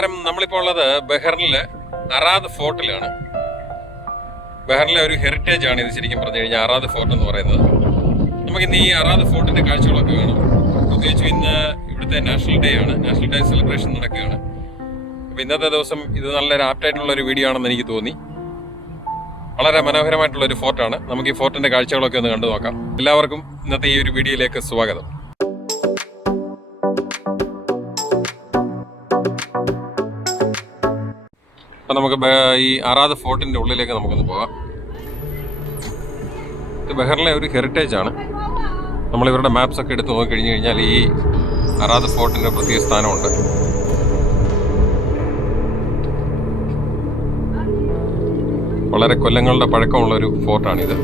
നമസ്കാരം. നമ്മളിപ്പോൾ ഉള്ളത് ബഹറിനിലെ അറാദ് ഫോർട്ടിലാണ്. ബഹറിലെ ഒരു ഹെറിറ്റേജ് ആണ് ഇത്. ശരിക്കും പറഞ്ഞു കഴിഞ്ഞാൽ അറാദ് ഫോർട്ട് എന്ന് പറയുന്നത്. നമുക്കിന്ന് ഈ അറാദ് ഫോർട്ടിന്റെ കാഴ്ചകളൊക്കെ കാണാം. പ്രത്യേകിച്ചും ഇന്ന് ഇവിടുത്തെ നാഷണൽ ഡേ ആണ്. നാഷണൽ ഡേ സെലിബ്രേഷൻ നടക്കുകയാണ്. അപ്പോൾ ഇന്നത്തെ ദിവസം ഇത് നല്ലൊരു ആപ്റ്റായിട്ടുള്ള ഒരു വീഡിയോ ആണെന്ന് എനിക്ക് തോന്നി. വളരെ മനോഹരമായിട്ടുള്ള ഒരു ഫോർട്ടാണ്. നമുക്ക് ഈ ഫോർട്ടിന്റെ കാഴ്ചകളൊക്കെ ഒന്ന് കണ്ടു നോക്കാം. എല്ലാവർക്കും ഇന്നത്തെ ഈ ഒരു വീഡിയോയിലേക്ക് സ്വാഗതം. അപ്പം നമുക്ക് ഈ അറാദ് ഫോർട്ടിൻ്റെ ഉള്ളിലേക്ക് നമുക്കൊന്ന് പോകാം. ഇത് ബഹറിലെ ഒരു ഹെറിറ്റേജ് ആണ്. നമ്മളിവരുടെ മാപ്സ് ഒക്കെ എടുത്ത് നോക്കിക്കഴിഞ്ഞ് കഴിഞ്ഞാൽ ഈ അറാദ് ഫോർട്ടിൻ്റെ പ്രത്യേക സ്ഥാനമുണ്ട്. വളരെ കൊല്ലങ്ങളുടെ പഴക്കമുള്ളൊരു ഫോർട്ടാണിത്.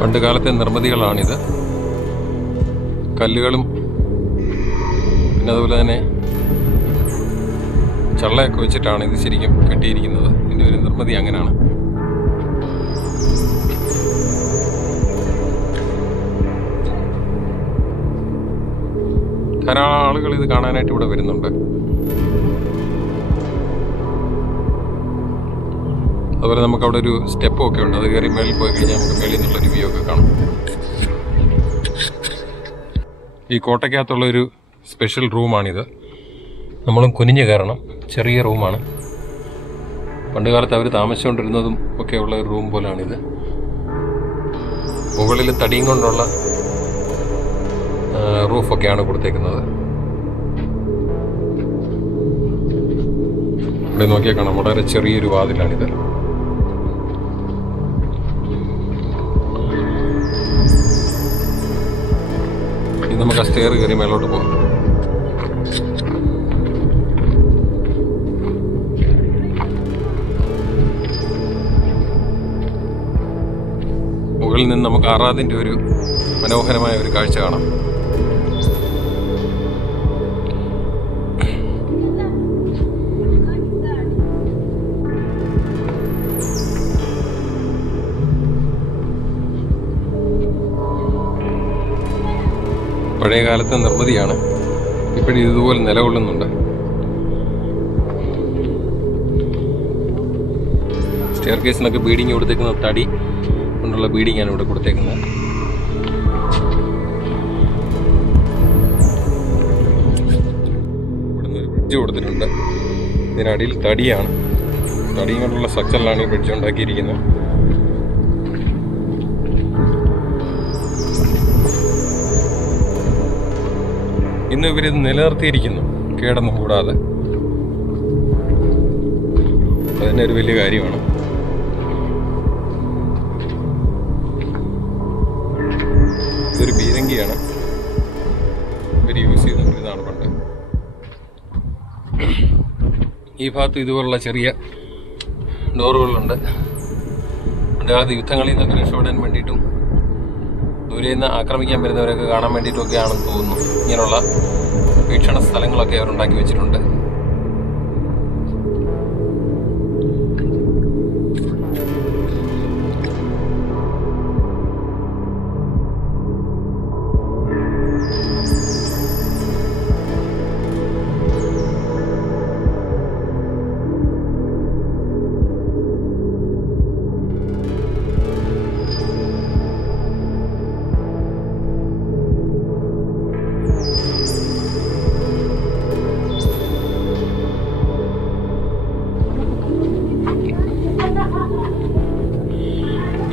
പണ്ട് കാലത്തെ നിർമ്മിതികളാണിത്. കല്ലുകളും പിന്നെ അതുപോലെ തന്നെ ചള്ളയൊക്കെ വെച്ചിട്ടാണ് ഇത് ശരിക്കും കെട്ടിയിരിക്കുന്നത്. ഇതിൻ്റെ ഒരു നിർമ്മിതി അങ്ങനെയാണ്. ധാരാളം ആളുകൾ ഇത് കാണാനായിട്ട് ഇവിടെ വരുന്നുണ്ട്. അതുപോലെ നമുക്ക് അവിടെ ഒരു സ്റ്റെപ്പും ഒക്കെ ഉണ്ട്. അത് കയറി മേളിൽ പോയി കഴിഞ്ഞാൽ നമുക്ക് മേളിൽ നിന്നുള്ളൊരു വ്യൂ ഒക്കെ കാണാം. ഈ കോട്ടയ്ക്കകത്തുള്ളൊരു സ്പെഷ്യൽ റൂമാണിത്. നമ്മളും കുനിഞ്ഞ് കയറണം. ചെറിയ റൂമാണ്. പണ്ട് കാലത്ത് അവർ താമസിച്ചുകൊണ്ടിരുന്നതും ഒക്കെ ഉള്ള ഒരു റൂം പോലാണിത്. മുകളിൽ തടിയും കൊണ്ടുള്ള റൂഫൊക്കെയാണ് കൊടുത്തേക്കുന്നത്. ഇവിടെ നോക്കിയാൽ കാണാം, വളരെ ചെറിയൊരു വാതിലാണിത്. നമുക്ക് ആ സ്റ്റെയർ കയറി മേലോട്ട് പോകാം. മുകളിൽ നിന്ന് നമുക്ക് അറാദിൻ്റെ ഒരു മനോഹരമായ ഒരു കാഴ്ച കാണാം. പഴയ കാലത്തെ നിർമ്മിതിയാണ്. ഇപ്പോഴും ഇതുപോലെ നിലകൊള്ളുന്നുണ്ട്. സ്റ്റെയർ കേസിനൊക്കെ ബീഡിങ് കൊടുത്തേക്കുന്ന തടി കൊണ്ടുള്ള ബീഡിങ്ങാണ് ഇവിടെ കൊടുത്തേക്കുന്നത്. ഇവിടുന്ന് ഒരു ബ്രിഡ്ജ് കൊടുത്തിട്ടുണ്ട്. ഇതിനടിയിൽ തടിയാണ്. തടിയും കൊണ്ടുള്ള സ്ട്രക്ചറിലാണ് ഈ ബ്രിഡ്ജ് ഉണ്ടാക്കിയിരിക്കുന്നത്. ഇന്ന് ഇവരിത് നിലനിർത്തിയിരിക്കുന്നു, കേടൊന്നും കൂടാതെ. അതിൻ്റെ ഒരു വലിയ കാര്യമാണ്. ഇതൊരു പീരങ്കിയാണ്. ഇവർ യൂസ് ചെയ്തുകൊണ്ടിരുന്നതാണ് പണ്ട്. ഈ ഭാഗത്ത് ഇതുപോലുള്ള ചെറിയ ഡോറുകളുണ്ട്. പണ്ട് കാലത്ത് യുദ്ധങ്ങളിൽ നിന്നൊക്കെ രക്ഷപ്പെടാൻ വേണ്ടിയിട്ടും ദൂരെ നിന്ന് ആക്രമിക്കാൻ വരുന്നവരൊക്കെ കാണാൻ വേണ്ടിയിട്ടൊക്കെ ആണെന്ന് തോന്നുന്നു ഇങ്ങനെയുള്ള വീക്ഷണ സ്ഥലങ്ങളൊക്കെ അവരുണ്ടാക്കി വെച്ചിട്ടുണ്ട്.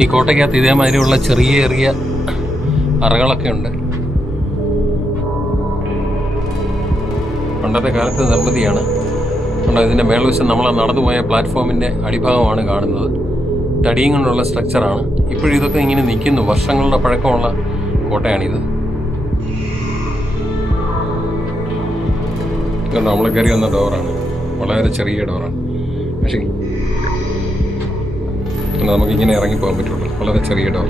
ഈ കോട്ടയ്ക്കകത്ത് ഇതേമാതിരിയുള്ള ചെറിയ അറകളൊക്കെ ഉണ്ട്. പണ്ടത്തെ കാലത്ത് നിർമ്മിതിയാണ്. ഇതിൻ്റെ മേൽവശം നമ്മൾ നടന്നു പോയ പ്ലാറ്റ്ഫോമിൻ്റെ അടിഭാഗമാണ് കാണുന്നത്. തടിയും കൊണ്ടുള്ള സ്ട്രക്ചറാണ്. ഇപ്പോഴും ഇതൊക്കെ ഇങ്ങനെ നിൽക്കുന്നു. വർഷങ്ങളുടെ പഴക്കമുള്ള കോട്ടയാണിത്. ഇതുകൊണ്ട് നമ്മൾ കയറി വന്ന ഡോറാണ്. വളരെ ചെറിയ ഡോറാണ്. പക്ഷേ നമുക്കിങ്ങനെ ഇറങ്ങിപ്പോകാൻ പറ്റുള്ളൂ. വളരെ ചെറിയ ഡോർ.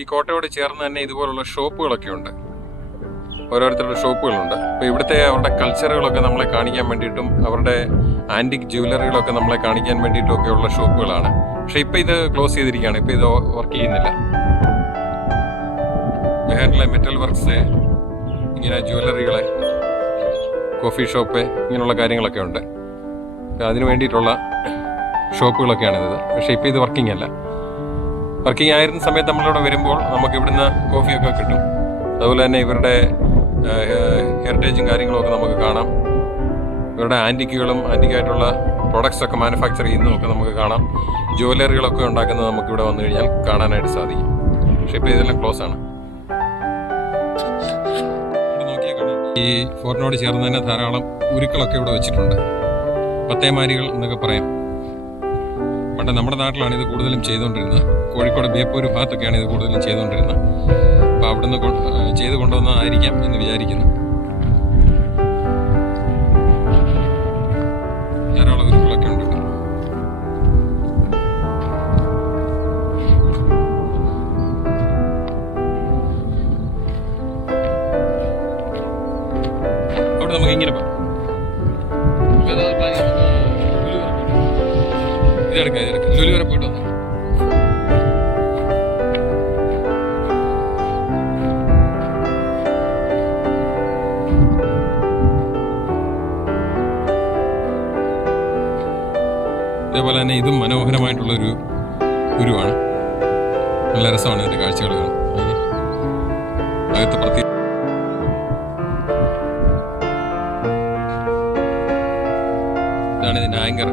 ഈ കോട്ടയോട് ചേർന്ന് തന്നെ ഇതുപോലുള്ള ഷോപ്പുകളൊക്കെ ഉണ്ട്. ഓരോരുത്തരുടെ ഷോപ്പുകളുണ്ട്. അപ്പോൾ ഇവിടുത്തെ അവരുടെ കൾച്ചറുകളൊക്കെ നമ്മളെ കാണിക്കാൻ വേണ്ടിയിട്ടും അവരുടെ ആൻറ്റിക് ജ്വല്ലറികളൊക്കെ നമ്മളെ കാണിക്കാൻ വേണ്ടിയിട്ടും ഒക്കെയുള്ള ഷോപ്പുകളാണ്. പക്ഷേ ഇപ്പോൾ ഇത് ക്ലോസ് ചെയ്തിരിക്കുകയാണ്. ഇപ്പോൾ ഇത് വർക്ക് ചെയ്യുന്നില്ല. ബീഹാറിലെ മെറ്റൽ വർക്ക്സ്, ഇങ്ങനെ ജ്വല്ലറികളെ, കോഫി ഷോപ്പ്, ഇങ്ങനെയുള്ള കാര്യങ്ങളൊക്കെ ഉണ്ട്. അതിന് വേണ്ടിയിട്ടുള്ള ഷോപ്പുകളൊക്കെയാണിത്. പക്ഷേ ഇപ്പോൾ ഇത് വർക്കിംഗ് അല്ല. വർക്കിംഗ് ആയിരുന്ന സമയത്ത് നമ്മളിവിടെ വരുമ്പോൾ നമുക്ക് ഇവിടുന്ന് കോഫിയൊക്കെ കിട്ടും. അതുപോലെ തന്നെ ഇവരുടെ ഹെറിറ്റേജും കാര്യങ്ങളൊക്കെ നമുക്ക് കാണാം. ഇവരുടെ ആൻറ്റിക്കായിട്ടുള്ള പ്രൊഡക്ട്സ് ഒക്കെ മാനുഫാക്ചർ ചെയ്യുന്നതൊക്കെ നമുക്ക് കാണാം. ജ്വല്ലറികളൊക്കെ ഉണ്ടാക്കുന്നത് നമുക്ക് ഇവിടെ വന്നു കഴിഞ്ഞാൽ കാണാനായിട്ട് സാധിക്കും. പക്ഷേ ഇപ്പോൾ ഇതെല്ലാം ക്ലോസ് ആണ്. ഇവിടെ നോക്കിയാൽ കാണാം, ഈ ഫോർട്ടിനോട് ചേർന്ന് തന്നെ ധാരാളം ഉരുക്കളൊക്കെ ഇവിടെ വെച്ചിട്ടുണ്ട്. പത്തേമാരികൾ എന്നൊക്കെ പറയും. പണ്ട് നമ്മുടെ നാട്ടിലാണ് ഇത് കൂടുതലും ചെയ്തുകൊണ്ടിരുന്നത്. കോഴിക്കോട് ബേപ്പൂർ ഭാഗത്തൊക്കെയാണ് ഇത് കൂടുതലും ചെയ്തുകൊണ്ടിരുന്നത്. അപ്പോൾ അവിടുന്ന് ചെയ്ത് കൊണ്ടുവന്നതായിരിക്കാം എന്ന് വിചാരിക്കുന്നു. ധാരാളം ഉരുക്കളൊക്കെ ഉണ്ട്. അവിടെ നമുക്ക് ഇങ്ങനെ ഇതെടുക്കാം ലുലു വരെ പോയിട്ട് വന്നു. അതേപോലെ തന്നെ ഇതും മനോഹരമായിട്ടുള്ളൊരു ഗുരുവാണ്. നല്ല രസമാണ് ഇതിൻ്റെ കാഴ്ചകൾ കാണാൻ. അകത്ത് പ്രത്യേക ഇതാണ് ഇതിൻ്റെ ആങ്കർ.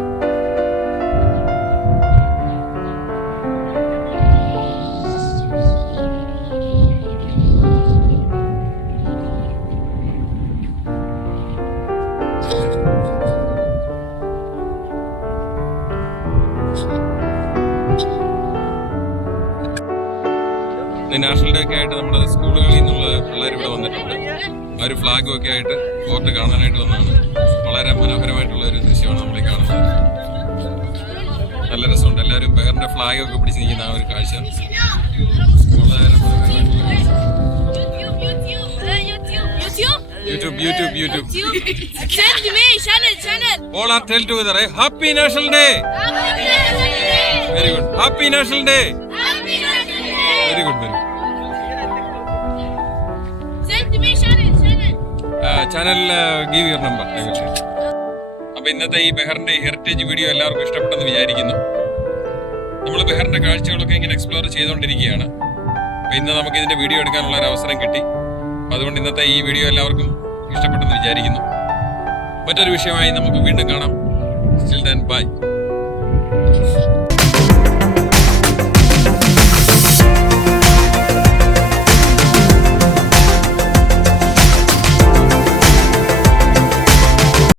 നാഷണൽ ഡേ ഒക്കെ ആയിട്ട് നമ്മുടെ സ്കൂളുകളിൽ നിന്നുള്ള പിള്ളേർ ഇവിടെ വന്നിട്ടുണ്ട്. ആ ഒരു ഫ്ലാഗും ഒക്കെ ആയിട്ട് ഫോർട്ട് കാണാനായിട്ട് വന്നതാണ്. വളരെ മനോഹരമായിട്ടുള്ള ഒരു ദൃശ്യമാണ് നമ്മളീ കാണുന്നത്. നല്ല രസമുണ്ട്. എല്ലാവരും ബഹറിന്റെ ഫ്ലാഗൊക്കെ പിടിച്ച് നിൽക്കുന്ന ആ ഒരു കാഴ്ച വളരെ YouTube. Send me channel. All are tell together. Happy National Day. Very good. Happy National Day. Very good. Send me channel. Channel give your number. I will share. അപ്പോൾ ഇന്നത്തെ ഈ ബെഹറിന്റെ ഹെറിറ്റേജ് വീഡിയോ എല്ലാവർക്കും ഇഷ്ടപ്പെട്ടെന്ന് വിചാരിക്കുന്നു. നമ്മൾ ബെഹറിന്റെ കാഴ്ചകളൊക്കെ ഇങ്ങനെ എക്സ്പ്ലോർ ചെയ്തുകൊണ്ടിരിക്കുകയാണ്. അപ്പോൾ ഇന്ന് നമുക്ക് ഇതിന്റെ വീഡിയോ എടുക്കാനുള്ള ഒരു അവസരം കിട്ടി. അതുകൊണ്ട് ഇന്നത്തെ ഈ വീഡിയോ എല്ലാവർക്കും ഇഷ്ടപ്പെട്ടെന്ന് വിചാരിക്കുന്നു. മറ്റൊരു വിഷയമായി നമുക്ക് വീണ്ടും കാണാം. Till then, bye.